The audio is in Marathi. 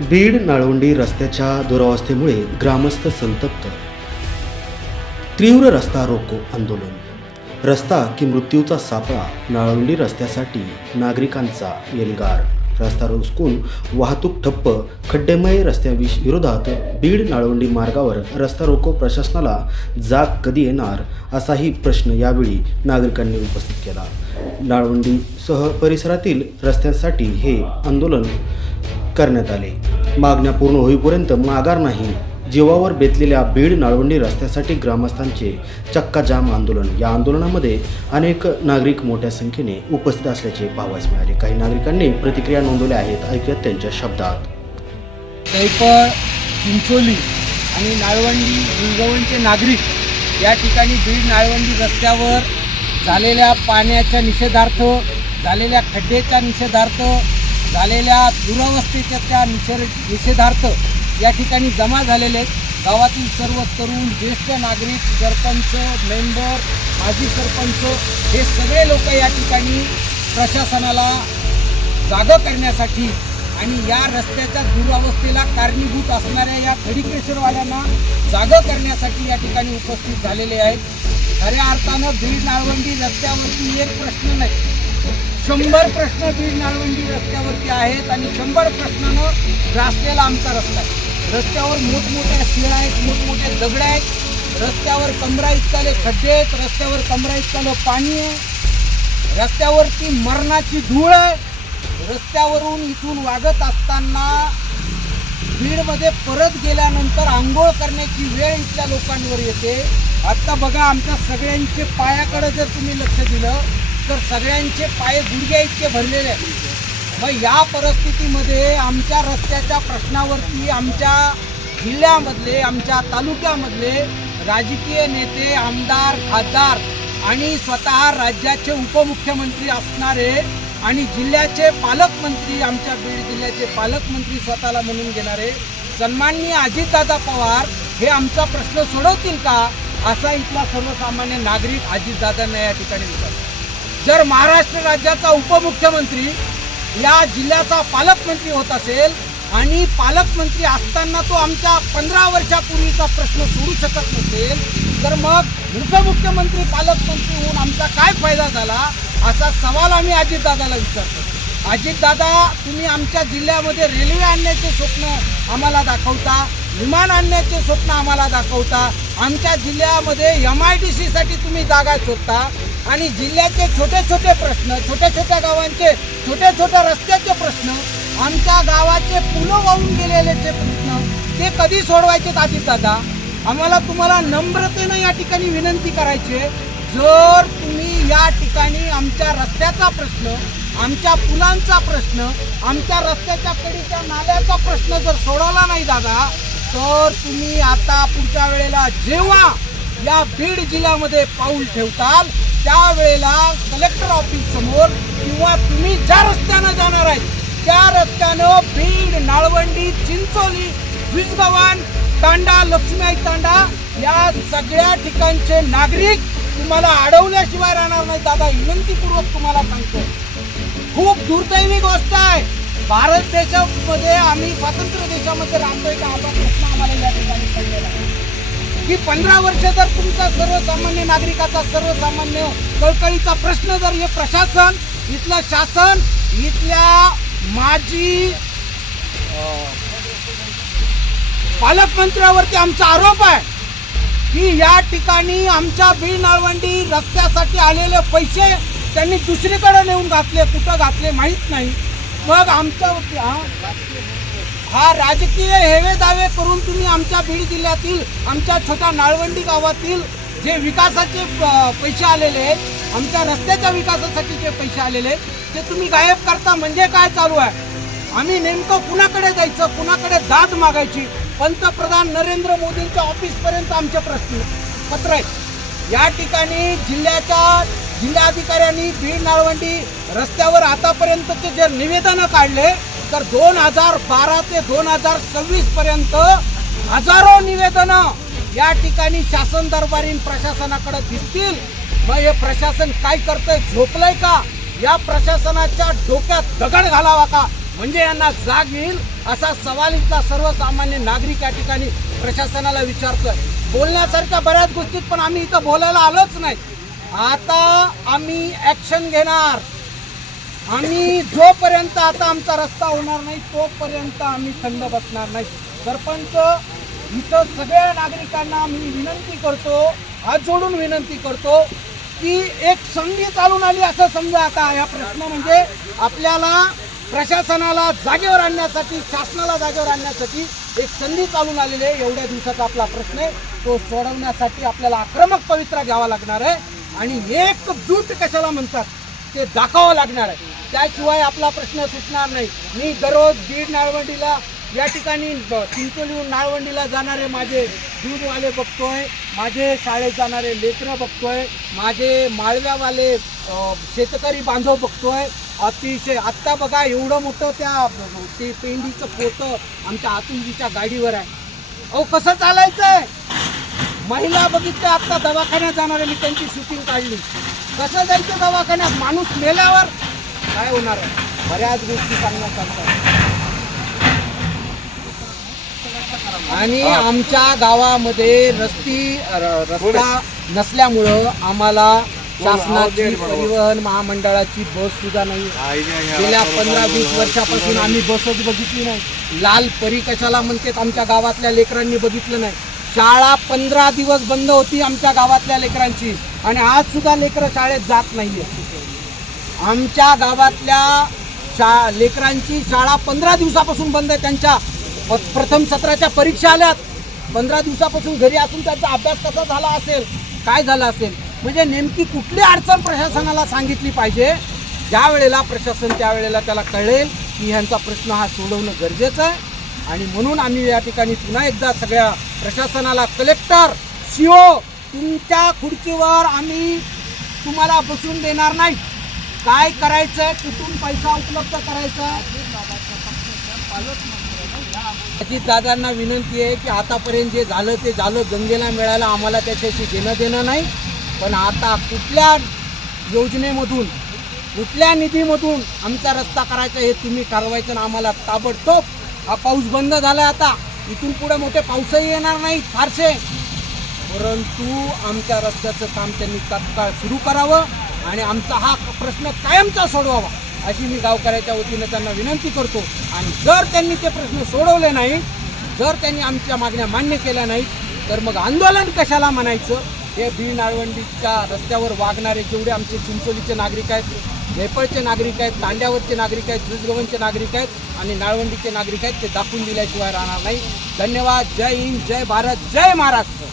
बीड नाळवंडी रस्त्याच्या दुरावस्थेमुळे ग्रामस्थ संतप्त. तीव्र रस्ता रोको आंदोलन. रस्ता की मृत्यूचा सापळा नाळवंडी रस्त्यासाठी नागरिकांचा एल्गार. रस्ता रोसकून वाहतूक ठप्प खड्डेमय रस्त्याविष विरोधात बीड नाळवंडी मार्गावर रस्ता रोको प्रशासनाला जाग कधी येणार असाही प्रश्न यावेळी नागरिकांनी उपस्थित केला. नाळवंडीसह परिसरातील रस्त्यांसाठी हे आंदोलन करण्यात आले. मागण्या पूर्ण होईपर्यंत माघार नाही. जीवावर बेतलेल्या बीड नाळवंडी रस्त्यासाठी ग्रामस्थांचे चक्काजाम आंदोलन. या आंदोलनामध्ये अनेक नागरिक मोठ्या संख्येने उपस्थित असल्याचे पाहावयास मिळाले. काही नागरिकांनी प्रतिक्रिया नोंदवल्या आहेत. ऐकूयात त्यांच्या शब्दात. चिंचोली आणि नाळवंडी गुंजवणचे नागरिक या ठिकाणी बीड नाळवंडी रस्त्यावर झालेल्या पाण्याच्या निषेधार्थ झालेल्या खड्डेच्या निषेधार्थ झालेल्या दुरावस्थेच्या त्या निषेध निषेधार्थ या ठिकाणी जमा झालेले आहेत. गावातील सर्व तरुण ज्येष्ठ नागरिक सरपंच मेंबर माजी सरपंच हे सगळे लोक या ठिकाणी प्रशासनाला जागं करण्यासाठी आणि या रस्त्याच्या दुरावस्थेला कारणीभूत असणाऱ्या या खडीकेश्वरवाल्यांना जागं करण्यासाठी या ठिकाणी उपस्थित झालेले आहेत. खऱ्या अर्थानं बीड नाळवंडी रस्त्यावरती एक प्रश्न नाही. शंभर प्रश्न बीड नाळवंडी रस्त्यावरती आहेत आणि शंभर प्रश्नानं ग्रासलेला आमचा रस्ता आहे. रस्त्यावर मोठमोठ्या शिळा आहेत मोठमोठे दगड आहेत. रस्त्यावर कमरा इतकाले खड्डे आहेत रस्त्यावर कमरा इतकालं पाणी आहे. रस्त्यावरती मरणाची धूळ आहे. रस्त्यावरून इथून वागत असताना बीडमध्ये परत गेल्यानंतर आंघोळ करण्याची वेळ इथल्या लोकांवर येते. आत्ता बघा आमच्या सगळ्यांचे पायाकडं जर तुम्ही लक्ष दिलं तर सगळ्यांचे पाय गुडघ्या इतके भरलेले आहेत मग या परिस्थितीमध्ये आमच्या रस्त्याच्या प्रश्नावरती आमच्या जिल्ह्यामधले आमच्या तालुक्यामधले राजकीय नेते आमदार खासदार आणि स्वतः राज्याचे उपमुख्यमंत्री असणारे आणि जिल्ह्याचे पालकमंत्री आमच्या बीड जिल्ह्याचे पालकमंत्री स्वतःला म्हणून घेणारे सन्माननीय अजितदादा पवार हे आमचा प्रश्न सोडवतील का? असा इथला सर्वसामान्य नागरिक अजितदादांना या ठिकाणी विचारतो. जर महाराष्ट्र राज्याचा उपमुख्यमंत्री या जिल्ह्याचा पालकमंत्री होत असेल आणि पालकमंत्री असताना तो आमच्या पंधरा वर्षापूर्वीचा प्रश्न सोडू शकत नसेल तर मग उपमुख्यमंत्री पालकमंत्री होऊन आमचा काय फायदा झाला? असा सवाल आम्ही अजितदादाला विचारतो. अजितदादा तुम्ही आमच्या जिल्ह्यामध्ये रेल्वे आणण्याचे स्वप्न आम्हाला दाखवता विमान आणण्याचे स्वप्न आम्हाला दाखवता आमच्या जिल्ह्यामध्ये एम आय डी सीसाठी तुम्ही जागा शोधता आणि जिल्ह्याचे छोटे छोटे प्रश्न छोट्या छोट्या गावांचे छोट्या छोट्या रस्त्याचे प्रश्न आमच्या गावाचे पुलं वाहून गेलेलेचे प्रश्न ते कधी सोडवायचे अजितदादा आम्हाला तुम्हाला नम्रतेनं या ठिकाणी विनंती करायची आहे. जर तुम्ही या ठिकाणी आमच्या रस्त्याचा प्रश्न आमच्या पुलांचा प्रश्न आमच्या रस्त्याच्या कडीच्या नाल्याचा प्रश्न जर सोडवला नाही दादा तर तुम्ही आता पुढच्या वेळेला जेव्हा या बीड जिल्ह्यामध्ये पाऊल ठेवताल त्यावेळेला कलेक्टर ऑफिस समोर किंवा तुम्ही ज्या रस्त्यानं जाणार आहे त्या रस्त्यानं बीड नाळवंडी चिंचोली विजगव्हाण तांडा लक्ष्मी तांडा या सगळ्या ठिकाणचे नागरिक तुम्हाला अडवल्याशिवाय राहणार नाही दादा विनंतीपूर्वक तुम्हाला सांगतो. खूप दुर्दैवी गोष्ट आहे. भारत देशामध्ये आम्ही स्वातंत्र्य देशामध्ये राहतोय का? असा प्रश्न आम्हाला की पंधरा वर्ष जर तुमचा सर्वसामान्य नागरिकाचा सर्वसामान्य कळकळीचा प्रश्न जर हे प्रशासन इथलं शासन इथल्या माजी पालकमंत्र्यावरती आमचा आरोप आहे की या ठिकाणी आमच्या बीड नाळवंडी रस्त्यासाठी आलेले पैसे त्यांनी दुसरीकडे नेऊन घातले कुठं घातले माहीत नाही. मग आमच्यावरती हा? हा राजकीय हेवे दावे करून तुम्ही आमच्या बीड जिल्ह्यातील आमच्या छोट्या नाळवंडी गावातील जे विकासाचे पैसे आलेले आहेत आमच्या रस्त्याच्या विकासासाठी जे पैसे आलेले आहेत ते तुम्ही गायब करता म्हणजे काय चालू आहे? आम्ही नेमकं कुणाकडे जायचं कुणाकडे दाद मागायची? पंतप्रधान नरेंद्र मोदींच्या ऑफिसपर्यंत आमचे प्रश्न. पत्र आहेत या ठिकाणी जिल्ह्याच्या जिल्हाधिकाऱ्यांनी बीड नाळवंडी रस्त्यावर आतापर्यंतचे जे निवेदनं काढले तर दोन हजार बारा ते दोन हजार सव्वीस पर्यंत हजारो निवेदनं या ठिकाणी शासन दरबारी प्रशासनाकडे दिसतील. मग हे प्रशासन काय करतंय झोपलंय का? या प्रशासनाच्या डोक्यात दगड घालावा का? म्हणजे यांना जाग येईल असा सवाल इथला सर्वसामान्य नागरिक या ठिकाणी प्रशासनाला विचारतोय. बोलण्यासारख्या बऱ्याच गोष्टीत पण आम्ही इथं बोलायला आलोच नाही. आता आम्ही ॲक्शन घेणार. आम्ही जोपर्यंत आता आमचा रस्ता होणार नाही तोपर्यंत आम्ही थंड बसणार नाही. सरपंच इथं सगळ्या नागरिकांना मी विनंती करतो हात जोडून विनंती करतो की एक संधी चालून आली असं समजा आता या प्रश्न म्हणजे आपल्याला प्रशासनाला जागेवर आणण्यासाठी शासनाला जागेवर आणण्यासाठी एक संधी चालून आलेली आहे. एवढ्या दिवसाचा आपला प्रश्न आहे. तो सोडवण्यासाठी आपल्याला आक्रमक पवित्रा घ्यावा लागणार आहे. आणि एकजूट कशाला म्हणतात? ते दाखवावं लागणार आहे. त्याशिवाय आपला प्रश्न सुटणार नाही. मी दररोज बीड नाळवंडीला या ठिकाणी चिंचोलीहून नाळवंडीला जाणारे माझे दूधवाले बघतोय माझे शाळेत जाणारे लेकरं बघतोय माझे माळव्यावाले शेतकरी बांधव बघतोय. अतिशय आत्ता बघा एवढं मोठं त्या ते पेंडीचं फोटो आमच्या अतुलजीच्या गाडीवर आहे. अहो कसं चालायचं आहे महिला बघितल्या आत्ता दवाखान्यात जाणारे मी त्यांची शूटिंग काढली. कसं जायचं दवाखान्यात? माणूस मेल्यावर काय होणार आहे? बऱ्याच गोष्टी सांगण्यात चालतात. आणि आमच्या गावामध्ये रस्ती र- रस्ता नसल्यामुळं आम्हाला शासनाची परिवहन महामंडळाची बस सुद्धा नाही. गेल्या पंधरा वीस वर्षापासून आम्ही बसच बघितली नाही. लाल परी कशाला म्हणतात आमच्या गावातल्या लेकरांनी बघितलं नाही. शाळा पंधरा दिवस बंद होती आमच्या गावातल्या लेकरांची. आणि आज सुद्धा लेकरं शाळेत जात नाहीये. आमच्या गावातल्या शा लेकरांची शाळा पंधरा दिवसापासून बंद आहे. त्यांच्या प्रथम सत्राच्या परीक्षा आल्यात. पंधरा दिवसापासून घरी असून त्यांचा अभ्यास कसा झाला असेल काय झालं असेल म्हणजे नेमकी कुठली अडचण प्रशासनाला सांगितली पाहिजे ज्या वेळेला प्रशासन त्यावेळेला त्याला कळेल की ह्यांचा प्रश्न हा सोडवणं गरजेचं आहे. आणि म्हणून आम्ही या ठिकाणी पुन्हा एकदा सगळ्या प्रशासनाला कलेक्टर सीओ तुमच्या खुर्चीवर आम्ही तुम्हाला बसून देणार नाही. काय करायचं कुठून पैसा उपलब्ध करायचा? अजितदादांना विनंती आहे की आतापर्यंत जे झालं ते झालं. गंगेला मिळायला आम्हाला त्याच्याशी देणं देणं नाही. पण आता कुठल्या योजनेमधून कुठल्या निधीमधून आमचा रस्ता करायचा हे तुम्ही ठरवायचं आणि आम्हाला ताबडतोब हा पाऊस बंद झाला आता. इथून पुढे मोठे पाऊसही येणार नाहीत फारसे. परंतु आमच्या रस्त्याचं काम त्यांनी तात्काळ सुरू करावं आणि आमचा हा प्रश्न कायमचा सोडवावा अशी मी गावकऱ्याच्या वतीनं त्यांना विनंती करतो. आणि जर त्यांनी ते प्रश्न सोडवले नाही जर त्यांनी आमच्या मागण्या मान्य केल्या नाहीत तर मग आंदोलन कशाला म्हणायचं? हे बीड नाळवंडीच्या रस्त्यावर वागणारे जेवढे आमचे चिंचोलीचे नागरिक आहेत नेपाळचे नागरिक आहेत तांड्यावरचे नागरिक आहेत जुजगवनचे नागरिक आहेत आणि नाळवंडीचे नागरिक आहेत ते दाखवून दिल्याशिवाय राहणार नाही. धन्यवाद. जय हिंद जय भारत जय महाराष्ट्र.